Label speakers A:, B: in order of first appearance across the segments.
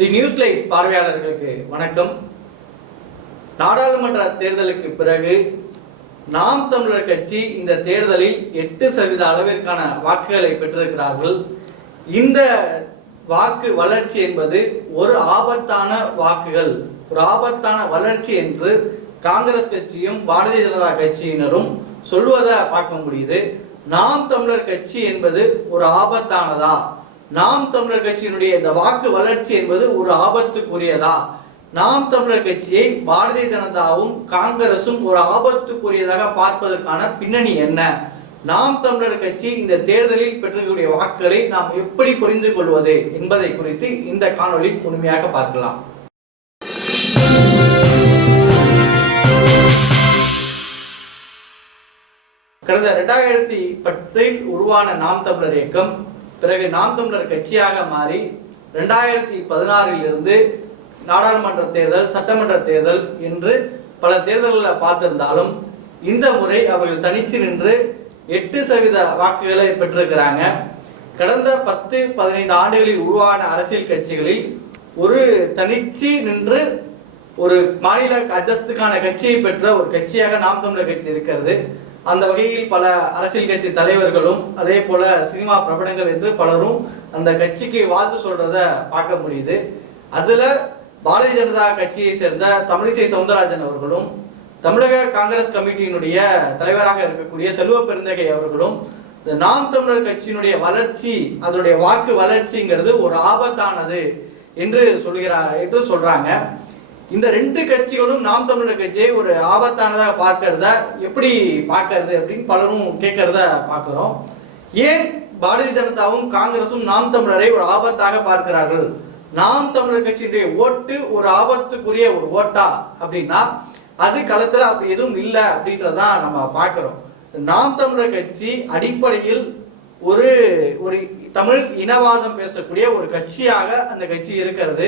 A: தி news live பார்வையாளர்களுக்கு வணக்கம். நாடாளுமன்ற தேர்தலுக்கு பிறகு நாம் தமிழர் கட்சி இந்த தேர்தலில் எட்டு சதவீத அளவிற்கான வாக்குகளை பெற்றிருக்கிறார்கள். இந்த வாக்கு வளர்ச்சி என்பது ஒரு ஆபத்தான வாக்குகள் ஒரு ஆபத்தான வளர்ச்சி என்று காங்கிரஸ் கட்சியும் பாரதிய ஜனதா கட்சியினரும் சொல்வதை பார்க்க முடியுது. நாம் தமிழர் கட்சி என்பது ஒரு ஆபத்தானதா? நாம் தமிழர் கட்சியினுடைய இந்த வாக்கு வளர்ச்சி என்பது ஒரு ஆபத்துக்குரியதா? நாம் தமிழர் கட்சியை பாரதிய ஜனதாவும் காங்கிரசும் ஒரு ஆபத்துக்குரியதாக பார்ப்பதற்கான பின்னணி என்ன? நாம் தமிழர் கட்சி இந்த தேர்தலில் பெற்றிருக்கக்கூடிய வாக்குகளை நாம் எப்படி புரிந்து கொள்வது என்பதை குறித்து இந்த காணொளியில் முழுமையாக பார்க்கலாம். கடந்த ரெண்டாயிரத்தி பத்தில் உருவான நாம் தமிழர் இயக்கம் பிறகு நாம் தமிழர் கட்சியாக மாறி ரெண்டாயிரத்தி பதினாறில் இருந்து நாடாளுமன்ற தேர்தல் சட்டமன்ற தேர்தல் என்று பல தேர்தல்களை பார்த்திருந்தாலும் இந்த முறை அவர்கள் தனித்து நின்று எட்டு சதவீத வாக்குகளை பெற்றிருக்கிறாங்க. கடந்த பத்து பதினைந்து ஆண்டுகளில் உருவான அரசியல் கட்சிகளில் ஒரு தனிச்சு நின்று ஒரு மாநில அந்தஸ்துக்கான கட்சியை பெற்ற ஒரு கட்சியாக நாம் தமிழர் கட்சி இருக்கிறது. அந்த வகையில் பல அரசியல் கட்சி தலைவர்களும் அதே போல சினிமா பிரபலங்கள் என்று பலரும் அந்த கட்சிக்கு வாழ்த்து சொல்றத பார்க்க முடியுது. அதுல பாரதிய ஜனதா கட்சியை சேர்ந்த தமிழிசை சவுந்தரராஜன் அவர்களும் தமிழக காங்கிரஸ் கமிட்டியினுடைய தலைவராக இருக்கக்கூடிய செல்வ பெருந்தகை அவர்களும் இந்த நாம் தமிழர் கட்சியினுடைய வளர்ச்சி அதனுடைய வாக்கு வளர்ச்சிங்கிறது ஒரு ஆபத்தானது என்று சொல்கிறார் என்று சொல்றாங்க. இந்த ரெண்டு கட்சிகளும் நாம் தமிழர் கட்சியை ஒரு ஆபத்தானதாக பார்க்கறத எப்படி பார்க்கறது அப்படின்னு பலரும் கேட்கறத பார்க்குறோம். ஏன் பாரதிய ஜனதாவும் காங்கிரசும் நாம் தமிழரை ஒரு ஆபத்தாக பார்க்கிறார்கள்? நாம் தமிழர் கட்சியினுடைய ஓட்டு ஒரு ஆபத்துக்குரிய ஒரு ஓட்டா அப்படின்னா அது களத்தில் அப்படி எதுவும் இல்லை அப்படின்றதான் நம்ம பார்க்குறோம். நாம் தமிழர் கட்சி அடிப்படையில் ஒரு ஒரு தமிழ் இனவாதம் பேசக்கூடிய ஒரு கட்சியாக அந்த கட்சி இருக்கிறது.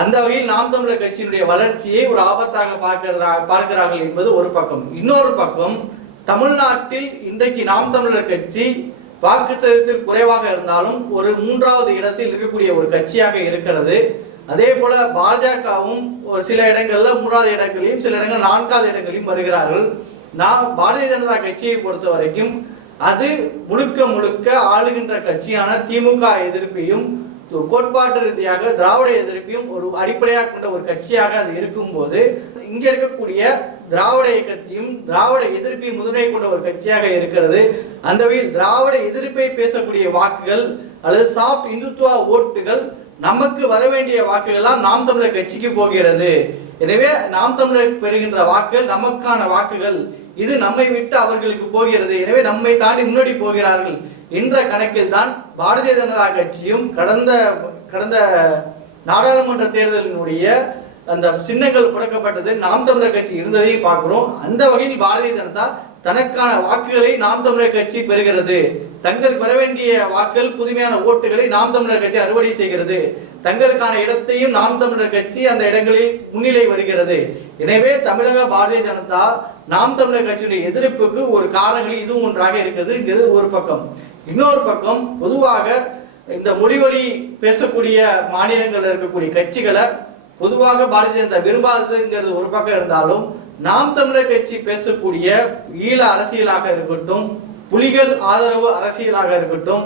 A: அந்த வகையில் நாம் தமிழர் கட்சியினுடைய வளர்ச்சியை ஒரு ஆபத்தாக பார்க்கிறா பார்க்கிறார்கள் என்பது ஒரு பக்கம். இன்னொரு பக்கம் தமிழ்நாட்டில் இன்றைக்கு நாம் தமிழர் கட்சி வாக்கு சதவீதத்தில் குறைவாக இருந்தாலும் ஒரு மூன்றாவது இடத்தில் இருக்கக்கூடிய ஒரு கட்சியாக இருக்கிறது. அதே போல பாஜகவும் ஒரு சில இடங்கள்ல மூன்றாவது இடங்களையும் சில இடங்கள் நான்காவது இடங்களையும் வருகிறார்கள். நான் பாரதிய ஜனதா கட்சியை பொறுத்த வரைக்கும் அது முழுக்க முழுக்க ஆளுகின்ற கட்சியான திமுக எதிர்ப்பையும் கோட்பாட்டு ரீதியாக திராவிட எதிர்ப்பையும் ஒரு அடிப்படையாக கொண்ட ஒரு கட்சியாக அது இருக்கும்போது இங்க இருக்கக்கூடிய திராவிட இயக்கத்தையும் திராவிட எதிர்ப்பையும் முதன்மை கொண்ட ஒரு கட்சியாக இருக்கிறது. அந்த வகையில் திராவிட எதிர்ப்பை பேசக்கூடிய வாக்குகள் அல்லது சாஃப்ட் இந்துத்துவ ஓட்டுகள் நமக்கு வர வேண்டிய வாக்குகள்லாம் நாம் தமிழர் கட்சிக்கு போகிறது. எனவே நாம் தமிழர் பெறுகின்ற வாக்குகள் நமக்கான வாக்குகள். இது நம்மை விட்டு அவர்களுக்கு போகிறது. எனவே நம்மை தாண்டி முன்னாடி போகிறார்கள் என்ற கணக்கில் தான் பாரதிய ஜனதா கட்சியும் கடந்த கடந்த நாடாளுமன்ற தேர்தலினுடைய அந்த சின்னங்கள் முடக்கப்பட்டது நாம் தமிழர் கட்சி இருந்ததையும் பார்க்கிறோம். அந்த வகையில் பாரதிய ஜனதா தனக்கான வாக்குகளை நாம் தமிழர் கட்சி பெறுகிறது. தங்கள் பெற வேண்டிய வாக்குகள் புதுமையான ஓட்டுகளை நாம் தமிழர் கட்சி அறுவடை செய்கிறது. தங்களுக்கான இடத்தையும் நாம் தமிழர் கட்சி அந்த இடங்களில் முன்னிலை வருகிறது. எனவே தமிழக பாரதிய ஜனதா நாம் தமிழர் கட்சியுடைய எதிர்ப்புக்கு ஒரு காரணங்கள் இதுவும் ஒன்றாக இருக்கிறது ஒரு பக்கம். இன்னொரு பக்கம் பொதுவாக இந்த மொழிவழி பேசக்கூடிய மாநிலங்களில் இருக்கக்கூடிய கட்சிகளை பொதுவாக பாரதிய ஜனதா விரும்பாததுங்கிறது ஒரு பக்கம் இருந்தாலும் நாம் தமிழர் கட்சி பேசக்கூடிய ஈழ அரசியலாக இருக்கட்டும் புலிகள் ஆதரவு அரசியலாக இருக்கட்டும்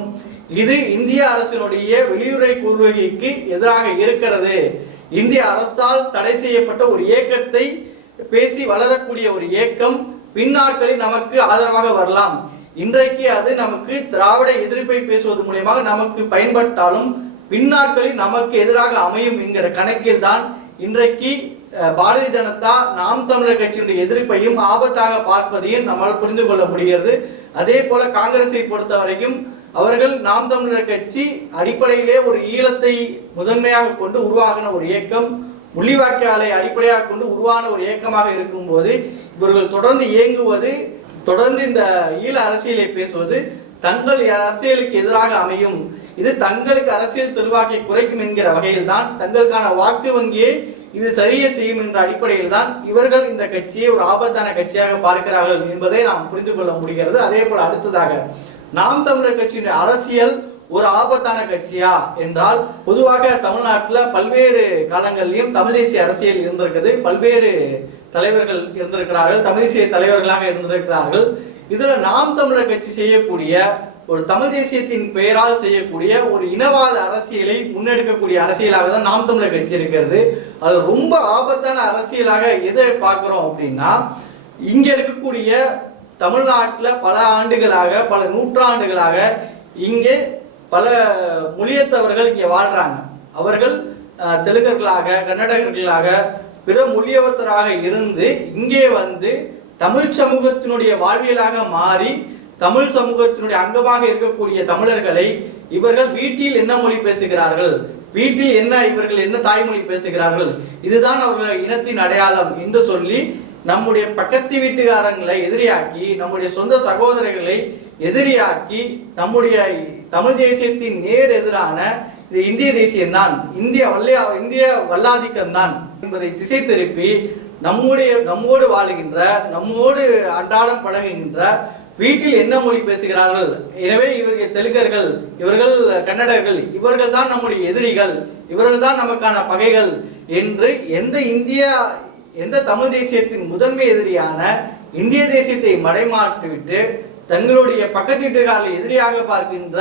A: இது இந்திய அரசினுடைய வெளியுறை கொள்கைக்கு எதிராக இருக்கிறது. இந்திய அரசால் தடை செய்யப்பட்ட ஒரு இயக்கத்தை பேசி வளரக்கூடிய ஒரு இயக்கம் பின்னாட்களில் நமக்கு ஆதரவாக வரலாம். இன்றைக்கு அது நமக்கு திராவிட எதிர்ப்பை பேசுவது மூலியமாக நமக்கு பயன்பட்டாலும் பின்னாட்களில் நமக்கு எதிராக அமையும் என்கிற கணக்கில் தான் இன்றைக்கு பாரதிய ஜனதா நாம் தமிழர் கட்சியினுடைய எதிர்ப்பையும் ஆபத்தாக பார்ப்பதையும் நம்மால் புரிந்து கொள்ள முடிகிறது. அதே போல காங்கிரஸை பொறுத்த வரைக்கும் அவர்கள் நாம் தமிழர் கட்சி அடிப்படையிலே ஒரு ஈழத்தை முதன்மையாக கொண்டு உருவாகின ஒரு இயக்கம் முள்ளிவாய்க்காலை அடிப்படையாக கொண்டு உருவான ஒரு இயக்கமாக இருக்கும்போது இவர்கள் தொடர்ந்து இயங்குவது தொடர்ந்து இந்த ஈழ அரசியலை பேசுவது தங்கள் அரசியலுக்கு எதிராக அமையும். இது தங்களுக்கு அரசியல் செல்வாக்கை குறைக்கும் என்கிற வகையில் தான் தங்களுக்கான வாக்கு வங்கியை இது சரியே செய்யும் என்ற அடிப்படையில் தான் இவர்கள் இந்த கட்சியை ஒரு ஆபத்தான கட்சியாக பார்க்கிறார்கள் என்பதை நாம் புரிந்து கொள்ள முடிகிறது. அதே போல அடுத்ததாக நாம் தமிழர் கட்சியினுடைய அரசியல் ஒரு ஆபத்தான கட்சியா என்றால் பொதுவாக தமிழ்நாட்டில் பல்வேறு காலங்களிலும் தமிழ் தேசிய அரசியல் இருந்திருக்குது. பல்வேறு தலைவர்கள் இருந்திருக்கிறார்கள். தமிழ் தேசிய தலைவர்களாக இருந்திருக்கிறார்கள். இதுல நாம் தமிழர் கட்சி செய்யக்கூடிய ஒரு தமிழ் தேசியத்தின் பெயரால் செய்யக்கூடிய ஒரு இனவாத அரசியலை முன்னெடுக்கக்கூடிய அரசியலாக தான் நாம் தமிழர் கட்சி இருக்கிறது. அது ரொம்ப ஆபத்தான அரசியலாக எதை பார்க்குறோம் அப்படின்னா இங்க இருக்கக்கூடிய தமிழ்நாட்டில் பல ஆண்டுகளாக பல நூற்றாண்டுகளாக இங்கே பல மொழியத்தவர்கள் இங்கே வாழ்கிறாங்க அவர்கள் தெலுங்கர்களாக கன்னடர்களாக பிற மொழியவத்தராக இருந்து இங்கே வந்து தமிழ் சமூகத்தினுடைய வாழ்வியலாக மாறி தமிழ் சமூகத்தினுடைய அங்கமாக இருக்கக்கூடிய தமிழர்களை இவர்கள் வீட்டில் என்ன மொழி பேசுகிறார்கள்? வீட்டில் என்ன இவர்கள் என்ன தாய்மொழி பேசுகிறார்கள்? இதுதான் அவர்கள் இனத்தின் அடையாளம் என்று சொல்லி நம்முடைய பக்கத்து வீட்டுக்காரங்களை எதிரியாக்கி நம்முடைய சொந்த சகோதரர்களை எதிரியாக்கி நம்முடைய தமிழ் தேசியத்தின் நேர் எதிரான இது இந்திய தேசியம் தான் இந்திய வல்லையா இந்திய வல்லாதிக்கம் தான் என்பதை திசை திருப்பி நம்முடைய நம்மோடு வாழுகின்ற நம்மோடு அன்றாடம் பழகுகின்ற வீட்டில் என்ன மொழி பேசுகிறார்கள்? எனவே இவர்கள் தெலுங்கர்கள் இவர்கள் கன்னடர்கள் இவர்கள் தான் நம்முடைய எதிரிகள் இவர்கள் தான் நமக்கான பகைகள் என்று எந்த இந்தியா எந்த தமிழ் தேசியத்தின் முதன்மை எதிரியான இந்திய தேசியத்தை மடைமாற்றிவிட்டு தங்களுடைய பக்கத்து எதிரியாக பார்க்கின்ற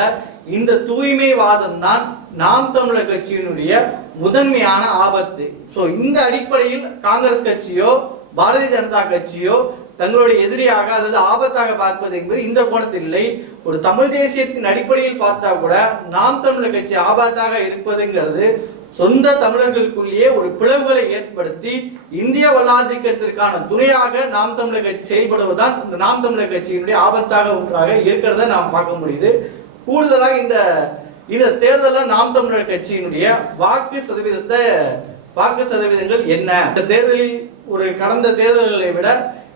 A: இந்த தூய்மைவாதம் தான் நாம் தமிழர் கட்சியினுடைய முதன்மையான ஆபத்து. ஸோ இந்த அடிப்படையில் காங்கிரஸ் கட்சியோ பாரதிய ஜனதா கட்சியோ தங்களுடைய எதிரியாக அல்லது ஆபத்தாக பார்ப்பது என்பது இந்த கோணத்தில் இல்லை. ஒரு தமிழ் தேசியத்தின் அடிப்படையில் பார்த்தா கூட நாம் தமிழர் கட்சி ஆபத்தாக இருப்பதுங்கிறது சொந்த தமிழர்களுக்குள்ளேயே ஒரு பிளவுகளை ஏற்படுத்தி இந்திய வல்லாதிக்கத்திற்கான துணையாக நாம் தமிழர் கட்சி செயல்படுவதுதான் இந்த நாம் தமிழர் கட்சியினுடைய ஆபத்தாக ஒன்றாக இருக்கிறத நாம் பார்க்க முடியுது. கூடுதலாக இந்த இந்த தேர்தலில் நாம் தமிழர் கட்சியினுடைய வாக்கு சதவீதத்தை வாக்கு சதவீதங்கள் என்ன? இந்த தேர்தலில் ஒரு கடந்த தேர்தல்களை விட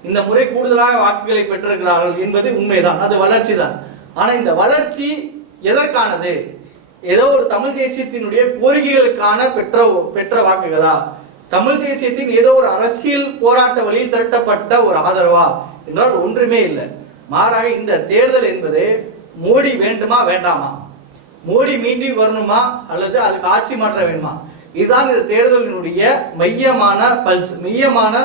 A: இந்த முறை கூடுதலாக வாக்குகளை பெற்றிருக்கிறார்கள் என்பது உண்மைதான். அது வளர்ச்சி தான் ஆனால் இந்த வளர்ச்சி எதற்கானது? ஏதோ ஒரு தமிழ் தேசியத்தினுடைய கோரிக்கைகளுக்கான பெற்ற பெற்ற வாக்குகளா? தமிழ் தேசியத்தின் ஏதோ ஒரு அரசியல் போராட்ட வழியில் திரட்டப்பட்ட ஒரு ஆதரவா? என்றால் ஒன்றுமே இல்லை. மாறாக இந்த தேர்தல் என்பது மோடி வேண்டுமா வேண்டாமா? மோடி மீண்டும் வரணுமா? அல்லது அதுக்கு ஆட்சி மாற்ற வேணுமா இதுதான் இந்த தேர்தலினுடைய மையமான பல்ஸ் மையமான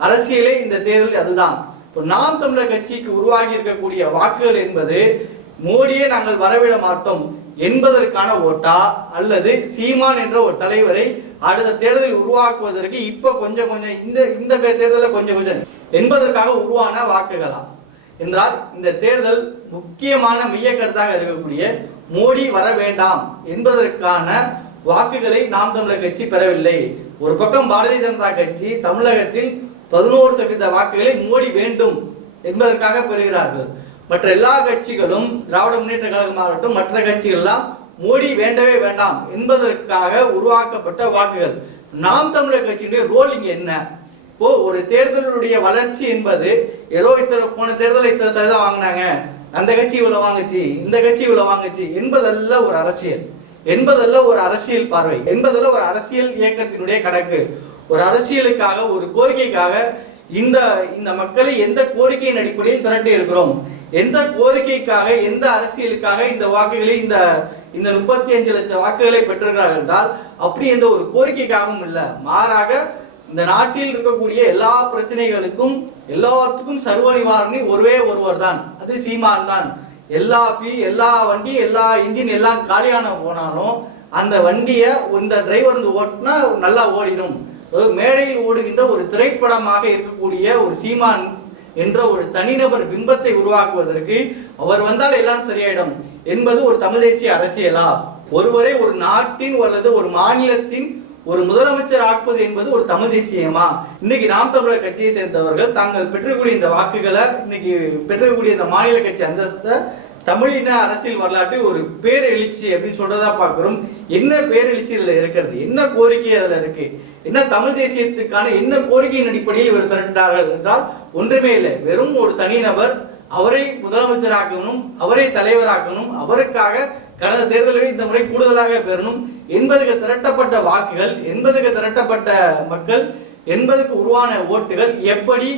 A: அரசியலே இந்த தேர்தல் அதுதான். இப்போ நாம் தமிழர் கட்சிக்கு உருவாகி இருக்கக்கூடிய வாக்குகள் என்பது மோடியே நாங்கள் வரவிட மாட்டோம். என்பதற்கான ஓட்டா அல்லது சீமான் என்ற ஒரு தலைவரை அடுத்த தேர்தலில் உருவாக்குவதற்கு இப்ப கொஞ்சம் கொஞ்சம் இந்த இந்த தேர்தலில் கொஞ்சம் கொஞ்சம் என்பதற்காக உருவான வாக்குகளா? என்றால் இந்த தேர்தல் முக்கியமான மையக்கருத்தாக இருக்கக்கூடிய மோடி வர வேண்டாம் என்பதற்கான வாக்குகளை நாம் தமிழர் கட்சி பெறவில்லை. ஒரு பக்கம் பாரதிய ஜனதா கட்சி தமிழகத்தில் பதினோரு சதவீத வாக்குகளை மோடி வேண்டும் என்பதற்காக பெறுகிறார்கள். மற்ற எல்லா கட்சிகளும் திராவிட முன்னேற்ற கழகமாகட்டும் மற்ற கட்சிகள் எல்லாம் மோடி வேண்டவே வேண்டாம் என்பதற்காக உருவாக்கப்பட்ட வாக்குகள். நாம் தமிழர் கட்சியினுடைய ரோல் இங்கே என்ன? இப்போ ஒரு தேர்தலுடைய வளர்ச்சி என்பது ஏதோ இத்தனை போன தேர்தலில் இத்தனை சதவீதம் வாங்கினாங்க. அந்த கட்சி இவ்வளோ வாங்குச்சு இந்த கட்சி இவ்வளோ வாங்குச்சு என்பதல்ல ஒரு அரசியல். என்பதல்ல ஒரு அரசியல் பார்வை என்பதல்ல ஒரு அரசியல் இயக்கத்தினுடைய கணக்கு. ஒரு அரசியலுக்காக ஒரு கோரிக்கைக்காக இந்த இந்த மக்களை எந்த கோரிக்கையின் அடிப்படையில் திரட்டி இருக்கிறோம். எந்த கோரிக்கைக்காக எந்த அரசியலுக்காக இந்த வாக்குகளை இந்த இந்த முப்பத்தி அஞ்சு லட்சம் வாக்குகளை பெற்றிருக்கிறார்கள் என்றால் அப்படி எந்த ஒரு கோரிக்கைக்காகவும் இல்லை. மாறாக இந்த நாட்டில் இருக்கக்கூடிய எல்லா பிரச்சனைகளுக்கும் எல்லாத்துக்கும் சர்வ நிவாரணி ஒருவே ஒருவர் தான் அது சீமான் தான் எல்லா பி எல்லா வண்டி எல்லா இன்ஜின் எல்லாம் காலியான போனாலும் அந்த வண்டியை இந்த டிரைவர் வந்து ஓட்டினா நல்லா ஓடிடும். மேடையில் ஓடுகின்ற ஒரு திரைப்படமாக இருக்கக்கூடிய ஒரு சீமான் என்ற ஒரு தனிநபர் பிம்பத்தை உருவாக்குவதற்கு அவர் வந்தால் எல்லாம் சரியாயிடும் என்பது ஒரு தமிழ் தேசிய அரசியலா? ஒருவரை ஒரு நாட்டின் அல்லது ஒரு மாநிலத்தின் ஒரு முதலமைச்சர் ஆக்குவது என்பது ஒரு தமிழ் தேசியமா? இன்னைக்கு நாம் தமிழர் கட்சியை சேர்ந்தவர்கள் தாங்கள் பெற்றக்கூடிய இந்த வாக்குகளை இன்னைக்கு பெற்றக்கூடிய இந்த மாநில கட்சி அந்தஸ்தை தமிழின அரசியல் வரலாற்று ஒரு பேரெழுச்சி அப்படின்னு சொல்றதா பார்க்குறோம். என்ன பேரெழுச்சி இதுல இருக்கிறது? என்ன கோரிக்கை அதுல இருக்கு? என்ன தமிழ் தேசியத்துக்கான என்ன கோரிக்கையின் அடிப்படையில் இவர் திரட்டார்கள் என்றால் ஒன்றுமே இல்லை. வெறும் ஒரு தனிநபர் அவரை முதலமைச்சராக்கணும் அவரை தலைவராக்கணும் அவருக்காக கடந்த தேர்தலில் இந்த முறை கூடுதலாக பெறணும் என்பதுக்கு திரட்டப்பட்ட வாக்குகள் என்பதுக்கு திரட்டப்பட்ட மக்கள் என்பதுக்கு உருவான ஓட்டுகள் எப்படி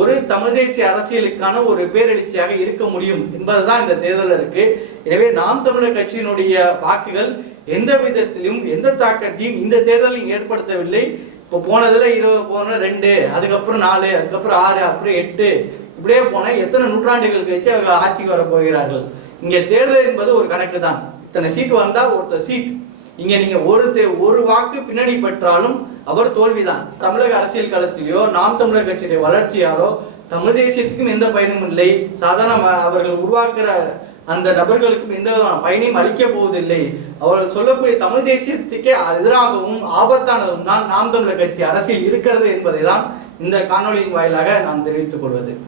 A: ஒரு தமிழ் தேசிய அரசியலுக்கான ஒரு பேரெழுச்சியாக இருக்க முடியும் என்பதுதான் இந்த தேர்தல் இருக்கு. எனவே நாம் தமிழர் கட்சியினுடைய வாக்குகள் எந்த விதத்திலும் எந்த தாக்கத்தையும் இந்த தேர்தலில் ஏற்படுத்தவில்லை. இப்போ போனதில் இருபது போன ரெண்டு அதுக்கப்புறம் நாலு அதுக்கப்புறம் ஆறு அப்புறம் எட்டு. இப்படியே போனால் எத்தனை நூற்றாண்டுகள் கழிச்சு அவர்கள் ஆட்சிக்கு வர போகிறார்கள்? இங்கே தேர்தல் என்பது ஒரு கணக்கு தான் இத்தனை சீட் வந்தால் ஒருத்தர் சீட் இங்கே நீங்கள் ஒரு தே- ஒரு வாக்கு பின்னணி பெற்றாலும் அவர் தோல்விதான். தமிழக அரசியல் களத்திலேயோ நாம் தமிழர் கட்சியுடைய வளர்ச்சியாலோ தமிழ் தேசியத்துக்கும் எந்த பயனும் இல்லை. சாதாரண அவர்கள் உருவாக்குற அந்த நபர்களுக்கும் எந்த பயனையும் அளிக்க போவதில்லை. அவர்கள் சொல்லக்கூடிய தமிழ் தேசியத்துக்கே எதிராகவும் ஆபத்தானதும் தான் நாம் தமிழர் கட்சி அரசியல் இருக்கிறது என்பதை தான் இந்த காணொளியின் வாயிலாக நாம் தெரிவித்துக் கொள்வது.